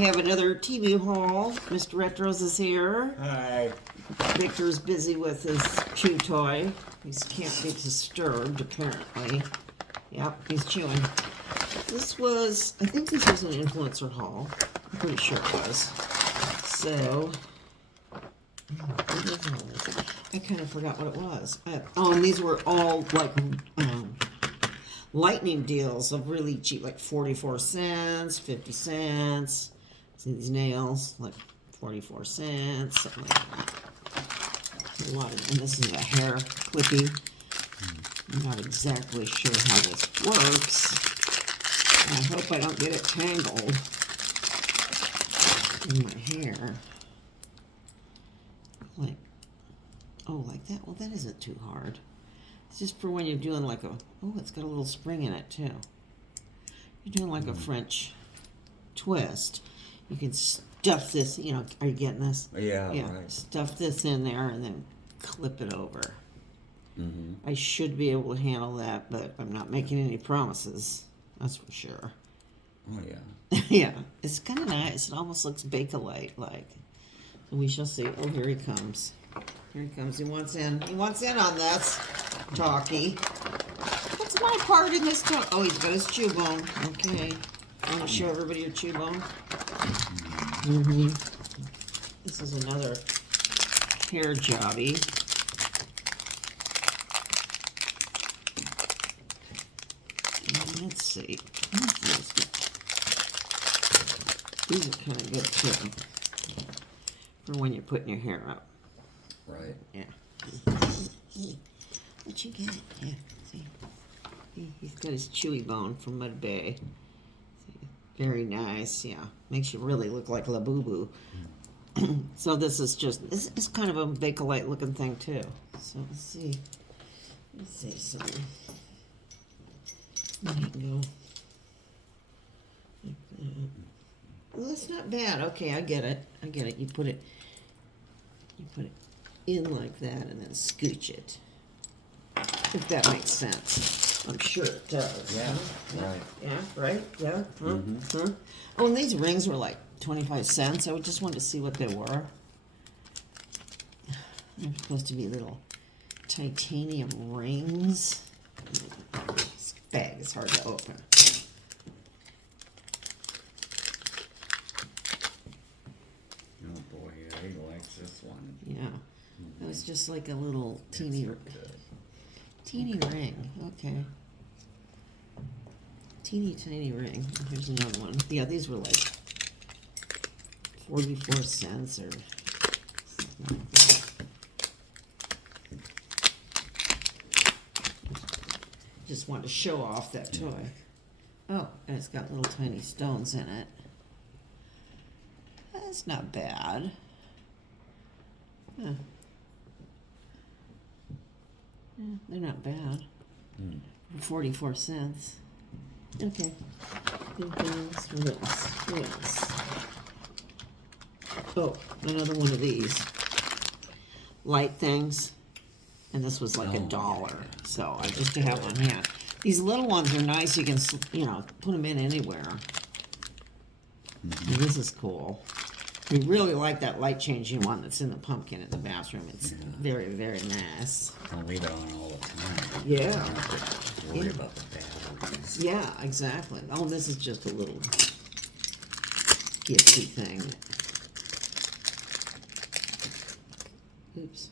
we have another temu haul. Mr. Retros is here. Hi. Victor's busy with his chew toy. He can't be disturbed, apparently. Yep, he's chewing. I think this was an influencer haul. I'm pretty sure it was. So, I kind of forgot what it was. And these were all like lightning deals of really cheap, like 44 cents, 50 cents. See these nails, like 44 cents, something like that. A lot of, and this is a hair clipping. I'm not exactly sure how this works. I hope I don't get it tangled in my hair. Like, oh, like that? Well, that isn't too hard. It's just for when you're doing like oh, it's got a little spring in it too. You're doing like a French twist. You can stuff this, are you getting this? Yeah, Yeah, right. stuff this in there and then clip it over. Mm-hmm. I should be able to handle that, but I'm not making any promises. That's for sure. Oh, yeah. Yeah, it's kind of nice. It almost looks Bakelite like. So we shall see. Oh, here he comes. Here he comes. He wants in. He wants in on this talkie. What's my part in this talk? Oh, he's got his chew bone. Okay. Want to show everybody your chew bone? Mm-hmm. This is another hair jobby. Let's see. These are kind of good too. For when you're putting your hair up. Right. Yeah. What you got? Yeah. See? He's got his chewy bone from Mud Bay. See? Very nice. Yeah. Makes you really look like Labubu. So this is kind of a Bakelite looking thing too. So let's see. Let's see something. There you go. Like that. Well, that's not bad. Okay, I get it. You put it in like that and then scooch it. If that makes sense. I'm sure it does. Yeah, Huh? right. Yeah, right? Yeah. Huh? Mm-hmm. Huh? Oh, and these rings were like 25 cents. I just wanted to see what they were. They're supposed to be little titanium rings. This bag is hard to open. Oh, boy, yeah, he likes this one. Yeah. It was just like a little teeny ring. Okay. Teeny tiny ring. Here's another one. Yeah, these were like 44 cents or something like that. Just wanted to show off that toy. Oh, and it's got little tiny stones in it. That's not bad. Huh. Yeah, they're not bad. For 44 cents. Okay. Yes. Oh, another one of these light things. And this was like $1. So I just to have on hand. These little ones are nice. You can, put them in anywhere. And this is cool. We really like that light changing one that's in the pumpkin in the bathroom. It's very, very nice. I'll leave it on all the time. Yeah. I don't have to worry about the batteries. Yeah, exactly. Oh, this is just a little gifty thing. Oops.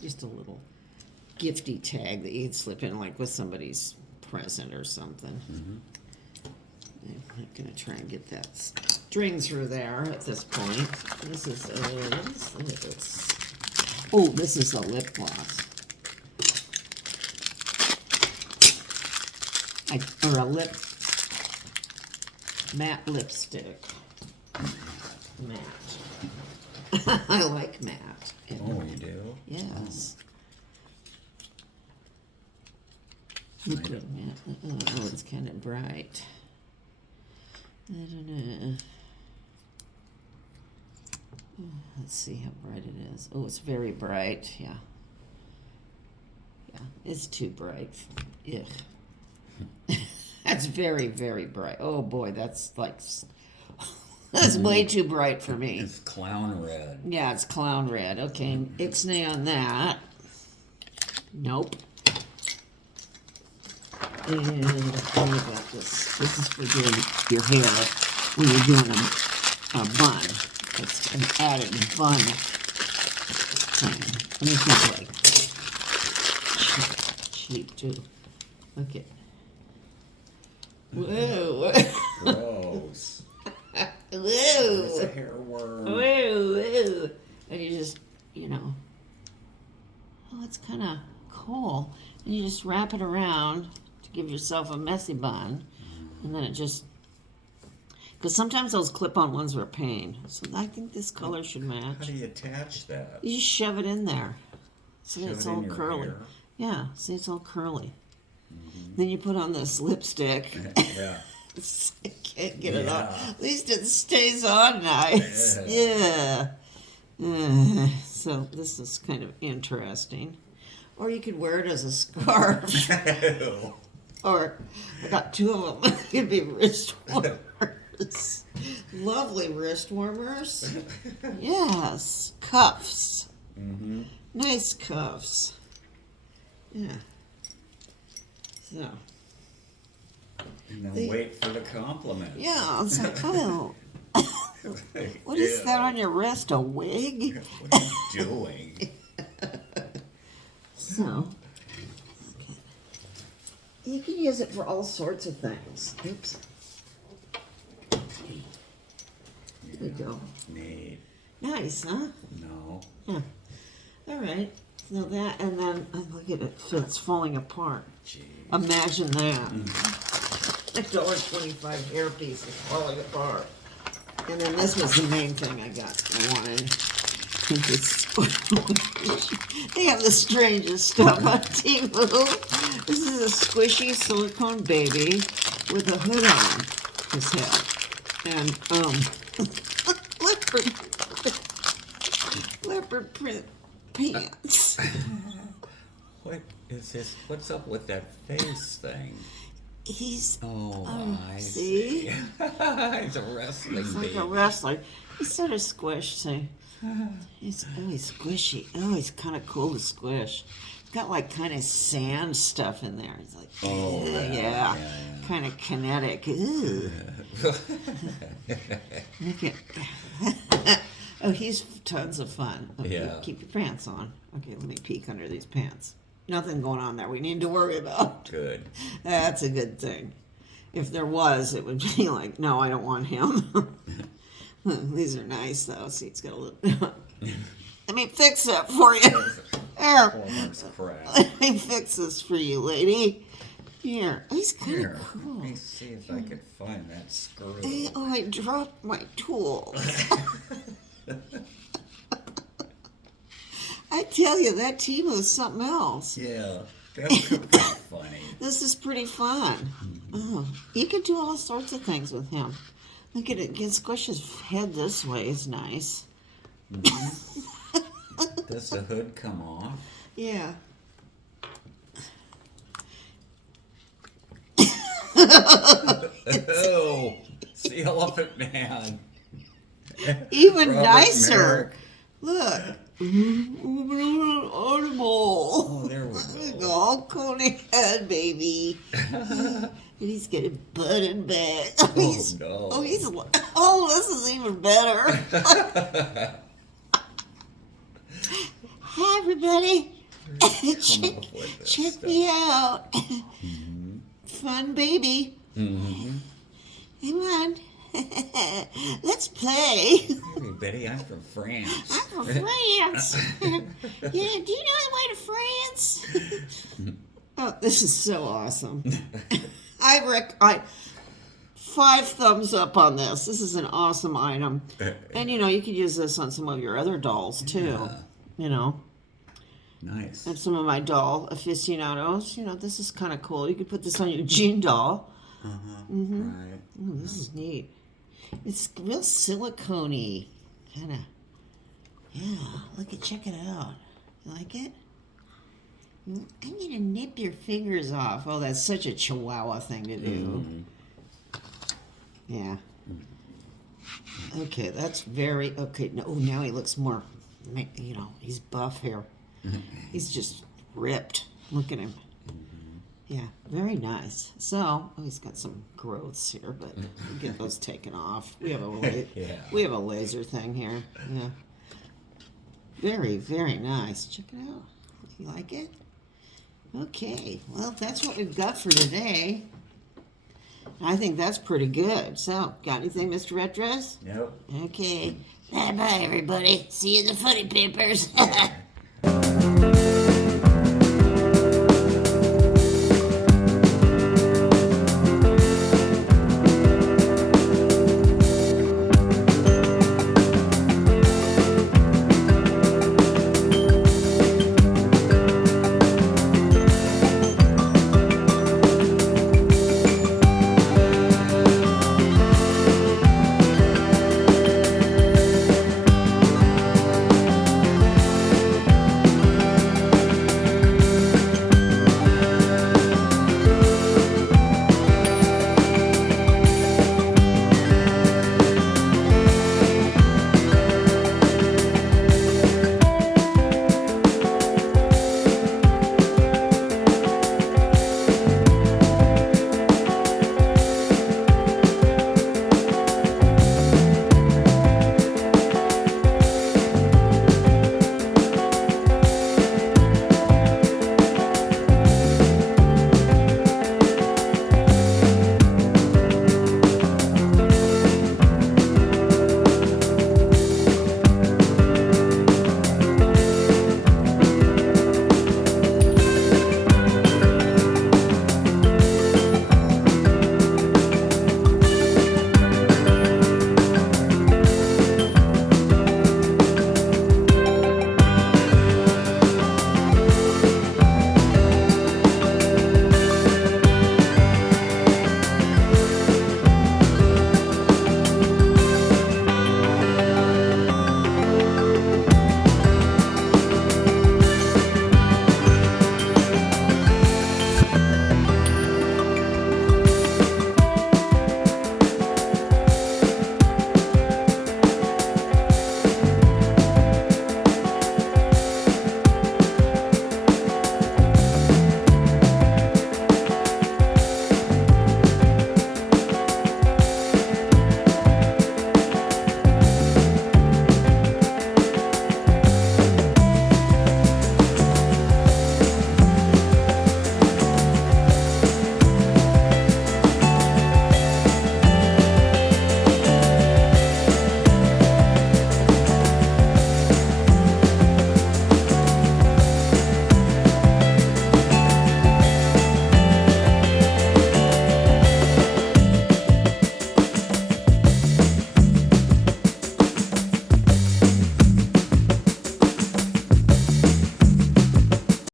Just a little gifty tag that you can slip in like with somebody's present or something. I'm not going to try and get that string through there at this point. This is this is a lip gloss. Or a matte lipstick. Matte. I like matte. Oh, you do? Yes. I Liquid matte. Oh, it's kind of bright. I don't know. Let's see how bright it is. Oh, it's very bright. Yeah. Yeah, it's too bright. Ugh. That's very, very bright. Oh boy, that's like, that's way too bright for me. It's clown red. Yeah, it's clown red. Okay, ixnay on that. Nope. And what about this? This is for doing your hair when you're doing a bun. It's an added bun thing. Let me think like cheap too. Look at. Whoa. Gross. Whoa. It's a hair worm. Whoa, whoa. And you just, oh, it's kind of cool. And you just wrap it around to give yourself a messy bun. And then it just, because sometimes those clip-on ones are a pain. So I think this color should How match. do you attach that? You just shove it in there. So Shove it's it in all your curly. hair? Yeah, see, it's all curly. Then you put on this lipstick. Yeah. I can't get it on. Yeah. At least it stays on nice. Yeah. Yeah. So this is kind of interesting. Or you could wear it as a scarf. Ew. Or I got two of them. It could be wrist warmers. Lovely wrist warmers. Yes. Cuffs. Mm-hmm. Nice cuffs. Yeah. So. And then wait for the compliment. Yeah, it's like, oh, what is Ew. that on your wrist? A wig? What are you doing? So, okay. You can use it for all sorts of things. Oops. There we go. Neat. Nice, huh? No. Yeah. All right. Now that, and then look at it. It's falling apart. Gee. Imagine that. $1.25 hairpiece is falling apart. And then this was the main thing I wanted. They have the strangest stuff on temu. This is a squishy silicone baby with a hood on his head. And, leopard print pants. What is this? What's up with that face thing? He's, Oh, I see? see. He's a wrestling he's like baby. a wrestler. He's sort of squished, see? He's squishy. Oh, he's kind of cool to squish. He's got like kind of sand stuff in there. He's like, Oh, yeah. kind of kinetic. Ooh. Look at. Oh, he's tons of fun. Okay, Yeah. keep your pants on. Okay, let me peek under these pants. Nothing going on there we need to worry about. Good. That's a good thing. If there was, it would be like, no, I don't want him. These are nice, though. See, it's got a little... Let me fix that for you. There. Homer's crap. Let me fix this for you, lady. Here. He's kind Here, of cool. let me see if I can find that screw. Oh, I dropped my tool. I tell you, that temu is something else. Yeah, that's pretty funny. This is pretty fun. Oh, you can do all sorts of things with him. Look at it. You can squish his head this way. It's nice. Does the hood come off? Yeah. Oh, it's the Elephant Man. Even Robert nicer. Merrick. Look. Audible. Oh, there we go. All coney head, baby. And he's getting butted back. Oh, he's, no. oh, this is even better. Hi, everybody. Come up with this Check stuff. me out. Fun baby. Mm-hmm. Come on. Let's play. Hey, Betty, I'm from France. I'm from France. Yeah, do you know the way to France? Oh, this is so awesome. I 5 thumbs up on this. This is an awesome item. And you could use this on some of your other dolls too. Yeah. Nice. And some of my doll aficionados. This is kind of cool. You could put this on your Jean doll. Right. Ooh, this is neat. It's real silicone-y. Kind of. Yeah, check it out. You like it? I need to nip your fingers off. Oh, that's such a Chihuahua thing to do. Yeah. Okay, that's very okay. No, now he looks more. You know, he's buff here. He's just ripped. Look at him. Yeah, very nice. So, oh, he's got some growths here, but we'll get those taken off. We have a we have a laser thing here. Yeah. Very, very nice. Check it out. You like it? Okay. Well, that's what we've got for today. I think that's pretty good. So, got anything, Mr. Red Dress? Nope. Okay. Bye-bye, everybody. See you in the funny papers.